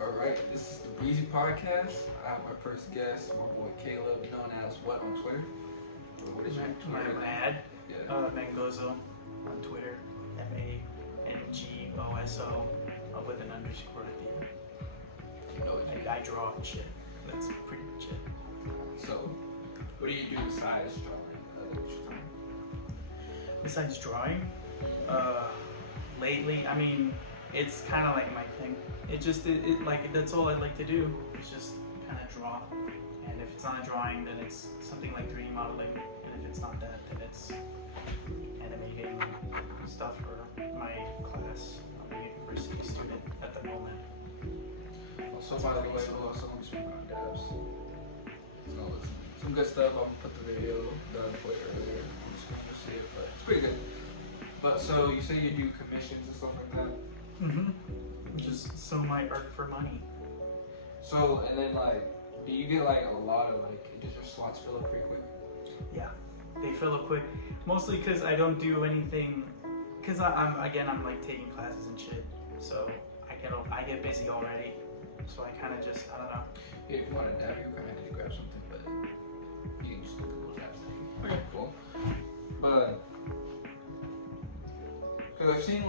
Alright, this is the Breezy Podcast. I have my first guest, my boy Caleb, known as what on Twitter? What is your Twitter? Mad. Yeah. Mangozo on Twitter. Mangoso with an underscore at the end. You know it. I draw and shit. That's pretty much it. So, what do you do besides drawing? Besides drawing, lately, I mean, it's kind of like my thing. Like that's all I like to do. Is just kind of draw. And if it's not a drawing, then it's something like 3D modeling. And if it's not that, then it's animating stuff for my class. I'm a university student at the moment. Also, by the way, we'll also be speaking on devs. So, some good stuff. I'll put the video that I played earlier on the screen to see it, but it's pretty good. But so, you say you do commissions and stuff like that? Mm-hmm. Just sell my art for money. So, and then like, do you get like a lot of like, does your slots fill up pretty quick? Yeah, they fill up quick. Mostly because I don't do anything. Because I'm like taking classes and shit. So I get busy already. So I kind of just, I don't know. Yeah, if you want to dab, you kind of need to grab something, but you can just look at those apps thing. Okay, cool. But because I've seen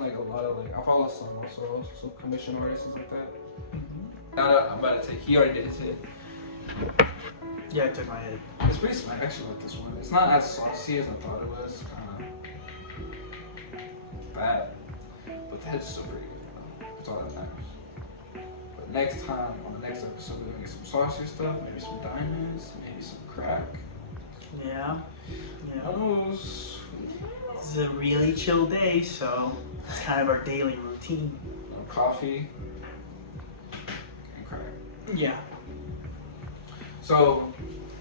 like a lot of like I follow some commission artists and stuff like that. Mm-hmm. Now I'm about to take. He already did his hit. Yeah, I took my head. It's pretty smack actually with this one. It's not as saucy as I thought it was. Kind of bad, but the head's still pretty good. That's all that matters. But next time on the next episode, we're gonna get some saucier stuff. Maybe some diamonds. Maybe some crack. Yeah. Those. This is a really chill day, so it's kind of our daily routine. Coffee and crack. Yeah. So,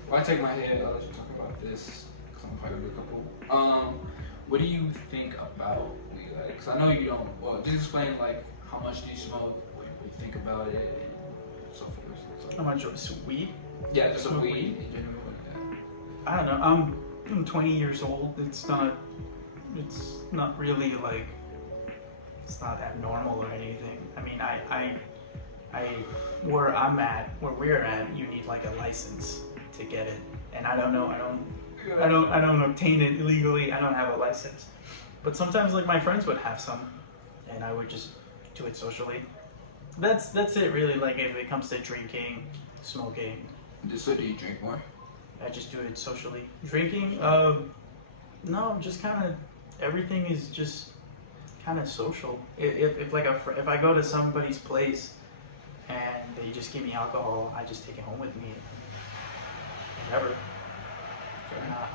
when I take my head, I'll let you talk about this, because I'm probably gonna do a couple. What do you think about weed? Because I know you don't, well, just explain, like, how much do you smoke, what do you think about it, and so forth. How much is weed? Yeah, just Smoke weed weed? in general. Yeah. I don't know. I'm 20 years old. It's not really like, it's not abnormal or anything. I mean, where I'm at, where we're at, you need like a license to get it. And I don't know, I don't obtain it illegally. I don't have a license. But sometimes like my friends would have some and I would just do it socially. That's it really. Like if it comes to drinking, smoking. So do you drink more? I just do it socially. Drinking, no, just kind of, everything is just kind of social. If I go to somebody's place and they just give me alcohol, I just take it home with me. Whatever.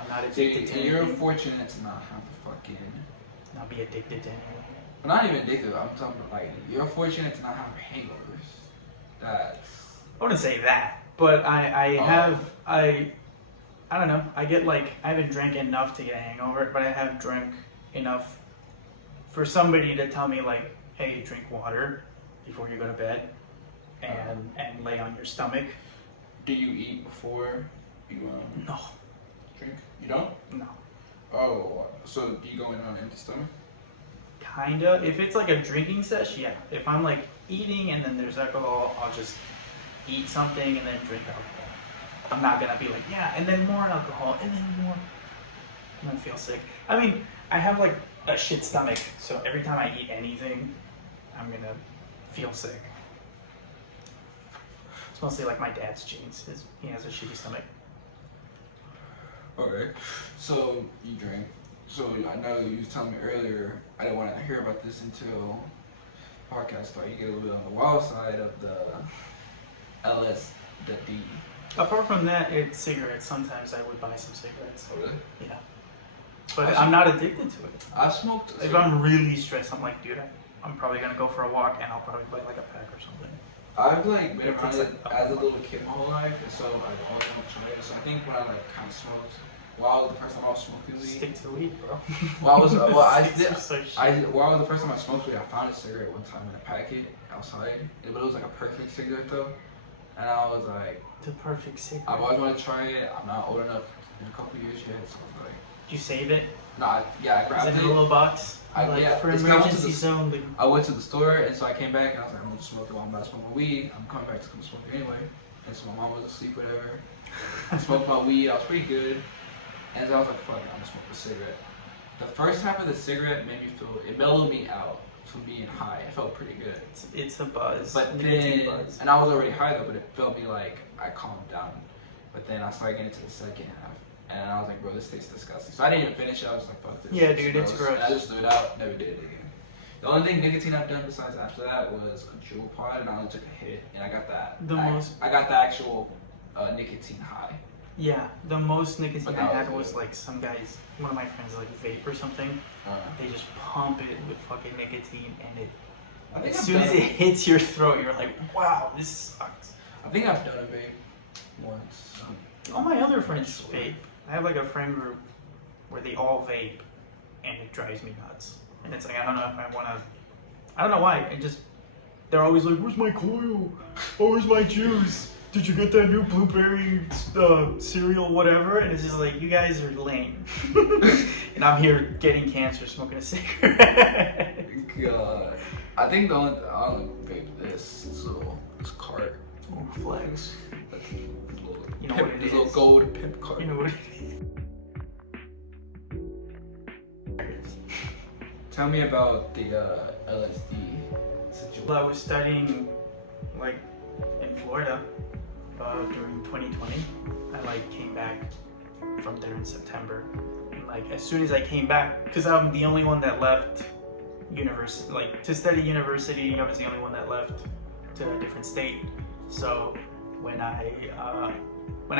I'm not addicted to anything. You're fortunate to not have to fucking... Not be addicted to anything. I'm not even addicted, I'm talking about like, you're fortunate to not have hangovers. That's... I wouldn't say that, but I don't know, I haven't drank enough to get a hangover, but I have drank enough for somebody to tell me like, hey, drink water before you go to bed and lay on your stomach. Do you eat before you No. drink? You don't? No. Oh, so do you go in on empty stomach? Kinda. If it's like a drinking sesh, yeah. If I'm like eating and then there's alcohol, I'll just eat something and then drink alcohol. I'm not gonna be like, yeah, and then more alcohol, and then more. I'm gonna feel sick. I mean, I have like a shit stomach, so every time I eat anything, I'm gonna feel sick. It's mostly like my dad's genes. He has a shitty stomach. Okay, so you drink. So I know you was telling me earlier, I didn't want to hear about this until podcast started. You get a little bit on the wild side of the LSD. Apart from that, it's cigarettes. Sometimes I would buy some cigarettes. Oh, really? Yeah. But I'm not addicted to it. I smoked. If I'm really stressed, I'm like, dude, I'm probably gonna go for a walk and I'll probably buy like a pack or something. I've like been around it as a little kid my whole life, and so I've always wanted to try it. So I think when I like kind of smoked, while the first time I was smoking weed, Stick to weed, bro. While the first time I smoked weed, I found a cigarette one time in a packet outside, but it was like a perfect cigarette though, and I was like, the perfect cigarette. I've always wanted to try it. I'm not old enough in a couple years yet, so I was like, you save it? Nah, yeah, I grabbed Is it in a little box? Yeah, for it's 'cause emergencies only. I went to the store, and so I came back, and I was like, I'm gonna smoke it while I'm about to smoke my weed. I'm coming back to come smoke it anyway. And so my mom was asleep, whatever. I smoked my weed, I was pretty good. And so I was like, fuck it, I'm gonna smoke a cigarette. The first half of the cigarette made me feel, it mellowed me out from being high. It felt pretty good. It's a buzz. But then, and I was already high though, but it felt me like I calmed down. But then I started getting into the second half. And I was like, bro, this tastes disgusting. So I didn't even finish it. I was like, fuck this. Yeah, dude, it's gross. And I just threw it out, never did it again. The only thing nicotine I've done besides after that was a jewel pod, and I only took a hit, and I got that. I got the actual nicotine high. Yeah, the most nicotine I had was like some guys, one of my friends, like vape or something. They just pump it with fucking nicotine, and as soon as it hits your throat, you're like, wow, this sucks. I think I've done a vape once. All my other friends vape. I have like a friend group where they all vape, and it drives me nuts. And it's like, I don't know if I want to, I don't know why. They're always like, where's my coil? Oh, where's my juice? Did you get that new blueberry cereal, whatever? And it's just like, you guys are lame. And I'm here getting cancer smoking a cigarette. God. I think I only vape this cart. Oh, flex. You know Pimp, what it this is. little gold pimp card. You know what it is. Tell me about the LSD situation. Well, I was studying like in Florida during 2020. I came back from there in September. And as soon as I came back, because I'm the only one that left university, to study university, I was the only one that left to a different state. So when I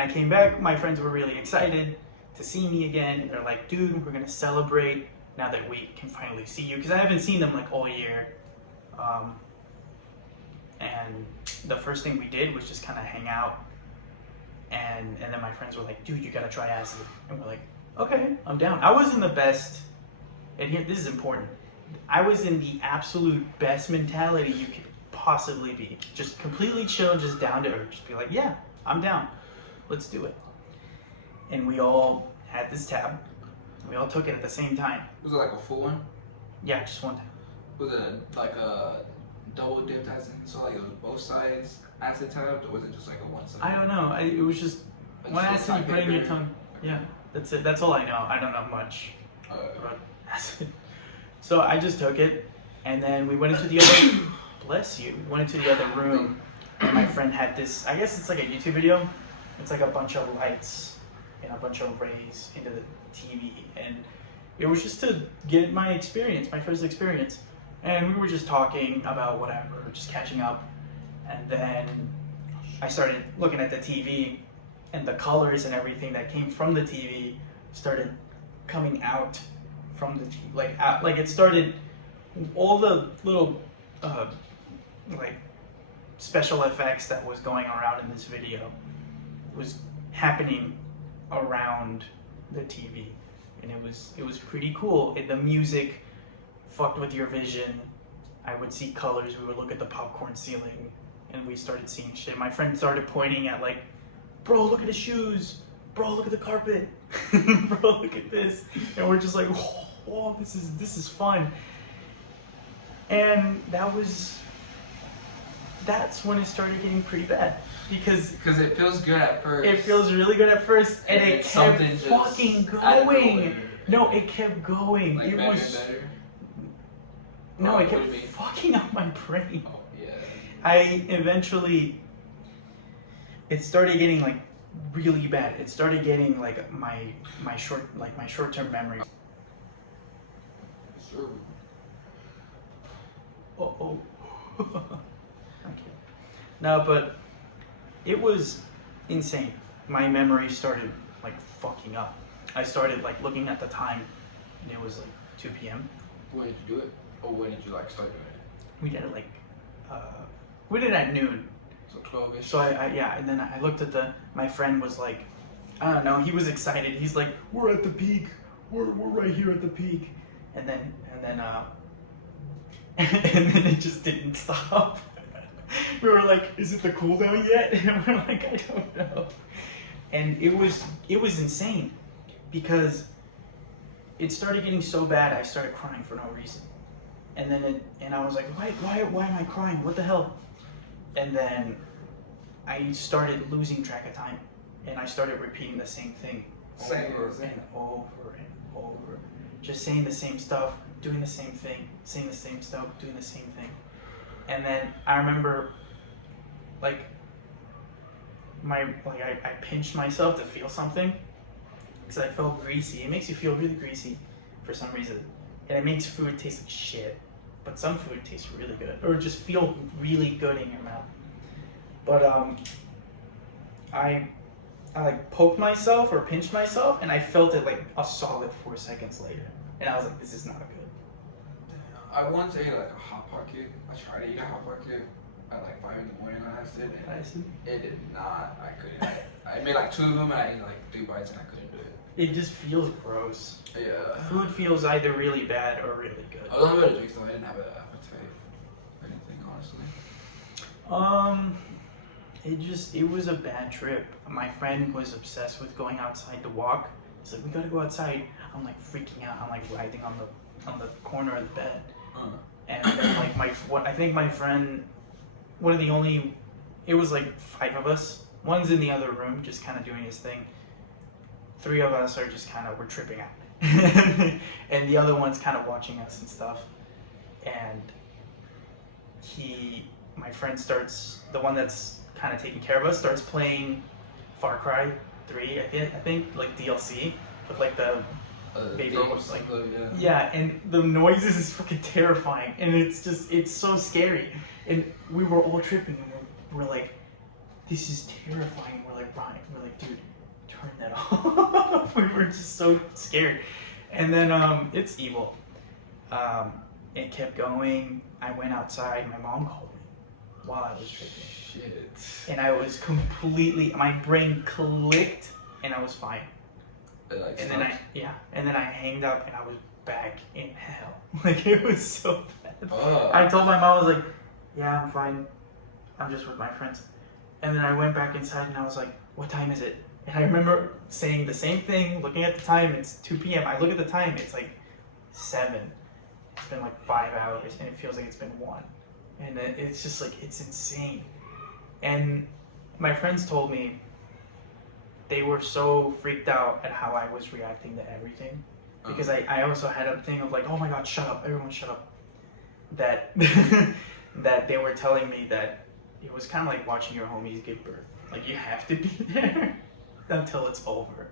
came back, my friends were really excited to see me again, and they're like, dude, we're gonna celebrate now that we can finally see you, because I haven't seen them all year. And the first thing we did was just kind of hang out, and then my friends were like, dude, you gotta try acid. And we're like, okay, I'm down. I was in the best, and here, this is important, I was in the absolute best mentality you could possibly be. Just completely chill, just down to earth. Just be like, yeah, I'm down. Let's do it. And we all had this tab. We all took it at the same time. Was it like a full one? Yeah, just one tab. Was it like a double dipped acid? So it was both sides acid tabbed, or was it just like a one side? I don't know. It was just one acid you put in your tongue. Yeah, that's it. That's all I know. I don't know much about acid. So I just took it, and then we went into the other. Bless you. We went into the other room, and my friend had this. I guess it's like a YouTube video. It's like a bunch of lights and a bunch of rays into the TV, and it was just to get my experience, my first experience. And we were just talking about whatever, just catching up. And then I started looking at the TV, and the colors and everything that came from the TV started coming out from the TV. It started, all the little special effects that was going around in this video was happening around the TV, and it was pretty cool. And the music fucked with your vision. I would see colors. We would look at the popcorn ceiling, and we started seeing shit. My friend started pointing at bro, look at his shoes. Bro, look at the carpet. Bro, look at this. And we're just like, whoa, this is fun. And that's when it started getting pretty bad, because it feels good at first. It feels really good at first, and it kept fucking going. No, it kept going. It was better. No, it kept fucking up my brain. Oh yeah. I eventually, it started getting really bad. It started getting my short-term memory. Sure. Oh. Okay. No, but it was insane. My memory started fucking up. I started looking at the time, and it was 2 p.m. When did you do it? Or when did you start doing it? We did it we did it at noon. So 12ish. So and then I looked at my friend was I don't know, he was excited. He's like, we're at the peak. We're right here at the peak. And then and then it just didn't stop. We were like, is it the cooldown yet? And we're like, I don't know. And it was insane, because it started getting so bad I started crying for no reason. And then I was like, why am I crying? What the hell? And then I started losing track of time, and I started repeating the same thing over and over and over, just saying the same stuff, doing the same thing, saying the same stuff, doing the same thing. And then I remember, like, I pinched myself to feel something because I felt greasy. It makes you feel really greasy for some reason, and it makes food taste like shit. But some food tastes really good, or just feel really good in your mouth. But I like poked myself or pinched myself, and I felt it like a solid 4 seconds later, and I was like, "This is not good." I once ate like a hot pocket. I tried to eat a hot pocket at like 5 in the morning on acid, and it did not. I couldn't. I made like 2 of them, and I ate like 3 bites, and I couldn't do it. It just feels gross. Yeah. Food feels either really bad or really good. I was on a bit of drinks though. I didn't have an appetite or anything, honestly. It was a bad trip. My friend was obsessed with going outside to walk. He's like, "We gotta go outside." I'm like freaking out. I'm like writhing on the corner of the bed. And then like I think my friend, it was like 5 of us. One's in the other room, just kind of doing his thing. 3 of us are just we're tripping out. And the other one's kind of watching us and stuff. And my friend starts, the one that's kind of taking care of us, starts playing Far Cry 3, I think, like DLC, with like the vapor, like, yeah, and the noises is fucking terrifying, and it's so scary, and we were all tripping, and we're like, this is terrifying. We're like, Ryan, dude, turn that off. We were just so scared, and then it's evil. It kept going. I went outside. My mom called me while I was tripping. Shit. And I was completely, my brain clicked, and I was fine. And then I hanged up, and I was back in hell. Like, it was so bad. I told my mom, I was like, yeah, I'm fine. I'm just with my friends. And then I went back inside, and I was like, what time is it? And I remember saying the same thing, looking at the time, it's 2 p.m. I look at the time, it's like 7. It's been like 5 hours, and it feels like it's been 1. And it's just like, it's insane. And my friends told me they were so freaked out at how I was reacting to everything. Because I also had a thing of like, oh my god, shut up, everyone shut up. That that they were telling me that it was kind of like watching your homies give birth. Like, you have to be there until it's over.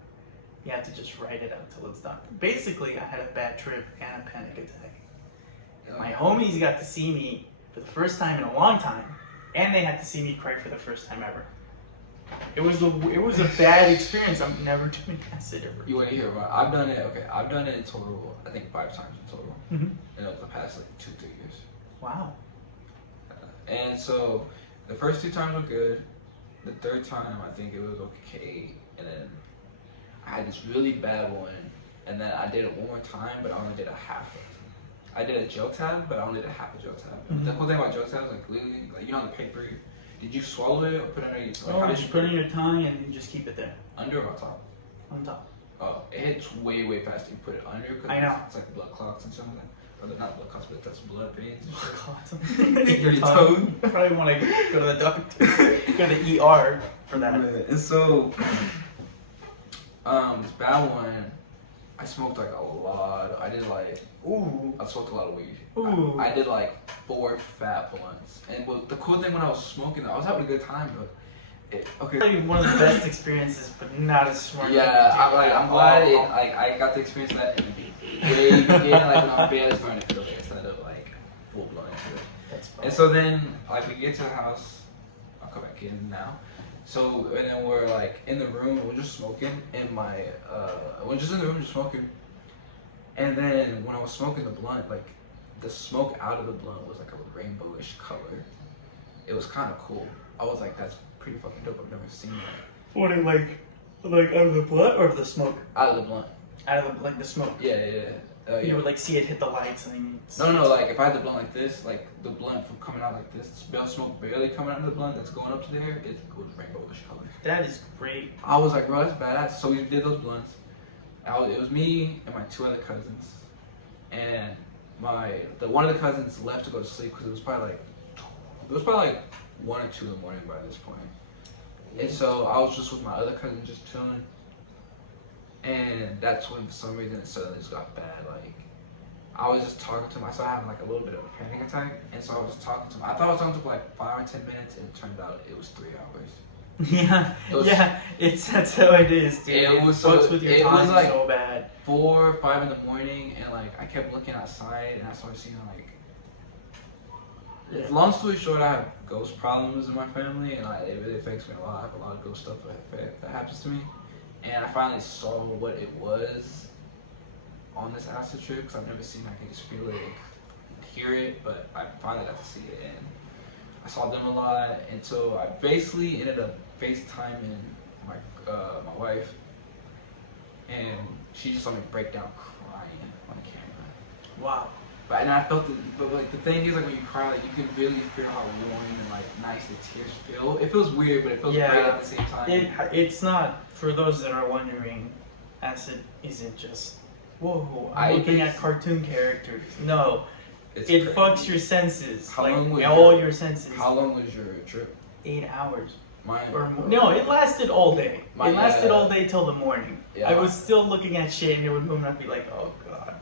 You have to just write it out until it's done. Basically, I had a bad trip and a panic attack. And my homies got to see me for the first time in a long time, and they had to see me cry for the first time ever. It was a bad experience. I'm never doing acid ever. You want to hear about? I've done it. Okay, I've done it in total. I think 5 times in total. And over the past like 2-3 years. Wow. And so the first 2 times were good. The 3rd time, I think it was okay. And then I had this really bad one. And then I did it 1 more time, but I only did a half of it. I did a gel tab, but I only did a half a gel tab. The cool thing about gel tabs, like literally, like, you know, the paper. Did you swallow it or put it under your tongue? Like, just put it in your tongue and you just keep it there. Under or on top? On top. Oh, it hits way, way faster. You put it under because it's like blood clots and something. Or not blood clots, but that's blood veins. Blood clots. Your tongue. You probably want to go to the doctor. Go to the ER for that. And so, this bad one, I smoked like a lot. I did like, I smoked a lot of weed. I did like 4 fat blunts. And the cool thing when I was smoking, I was having a good time, but Probably one of the best experiences, but not as smart. Yeah, I'm glad I got to experience that in the way beginning, like when I'm barely starting to feel it instead of like full blown into it. That's fun. And so then, like, we get to the house. I'll come back in now. So, and then we're like in the room and we're just smoking. And we're just in the room just smoking. And then when I was smoking the blunt, like the smoke out of the blunt was like a rainbowish color. It was kind of cool. I was like, that's pretty fucking dope. I've never seen that. What, like out of the blunt or the smoke? Out of the blunt. Out of the smoke. Yeah. You would like see it hit the lights and then No, like if I had the blunt like this, like the blunt from coming out like this, smoke barely coming out of the blunt that's going up to there, it was rainbowish color. That is great. I was like, bro, that's badass. So we did those blunts. It was me and my two other cousins, and the one of the cousins left to go to sleep because it was probably like 1 or 2 in the morning by this point. And so I was just with my other cousin just chilling, and that's when for some reason it suddenly just got bad. Like I was just talking to him. I started having like a little bit of a panic attack, and so I was just talking to him. I thought I was talking to him for like 5 or 10 minutes, and it turned out it was 3 hours. Yeah, that's how it is, dude. It was fucks with your tongue like so bad. 4 or 5 in the morning, and like I kept looking outside, and I started seeing like. Long story short, I have ghost problems in my family, and it really affects me a lot. I have a lot of ghost stuff that happens to me, and I finally saw what it was on this acid trip because I've never seen it. I can just feel it, and hear it, but I finally got to see it, and I saw them a lot, and so I basically ended up FaceTiming my wife, and she just saw me break down crying on camera. Wow. But I felt but like the thing is, like when you cry, like you can really feel how warm and like nice the tears feel. It feels weird, but it feels great at the same time. It's not, for those that are wondering, acid isn't just whoa, I'm looking at cartoon characters. No, it fucks your senses. All your senses. How long was your trip? 8 hours. Mine. No, it lasted all day. It lasted all day till the morning. Yeah, I was still looking at shit, and it would move, and I'd be like, oh god.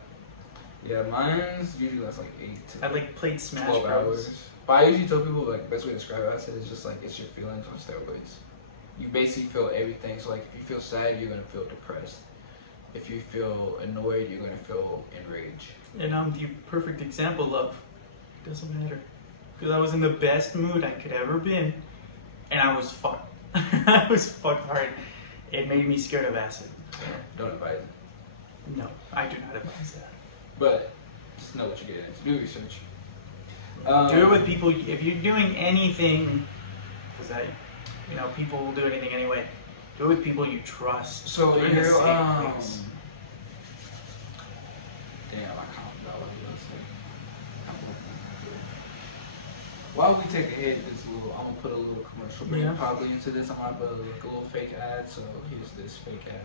Yeah, mine's usually lasts like 8 to I played Smash 12 Bros. hours. But I usually tell people like the best way to describe acid is just like it's your feelings on steroids. You basically feel everything. So like if you feel sad, you're gonna feel depressed. If you feel annoyed, you're gonna feel enraged. And I'm the perfect example of it doesn't matter. Because I was in the best mood I could ever been, and I was fucked. I was fucked hard. It made me scared of acid. Don't advise it. No, I do not advise that. But just know what you're getting into. Do research. Do it with people. If you're doing anything, because people will do anything anyway. Do it with people you trust. So you're in a safe place. Damn, I can't remember what I was saying. While we take a hit, I'm gonna put a little commercial break probably into this. I'm gonna put a little fake ad. So here's this fake ad.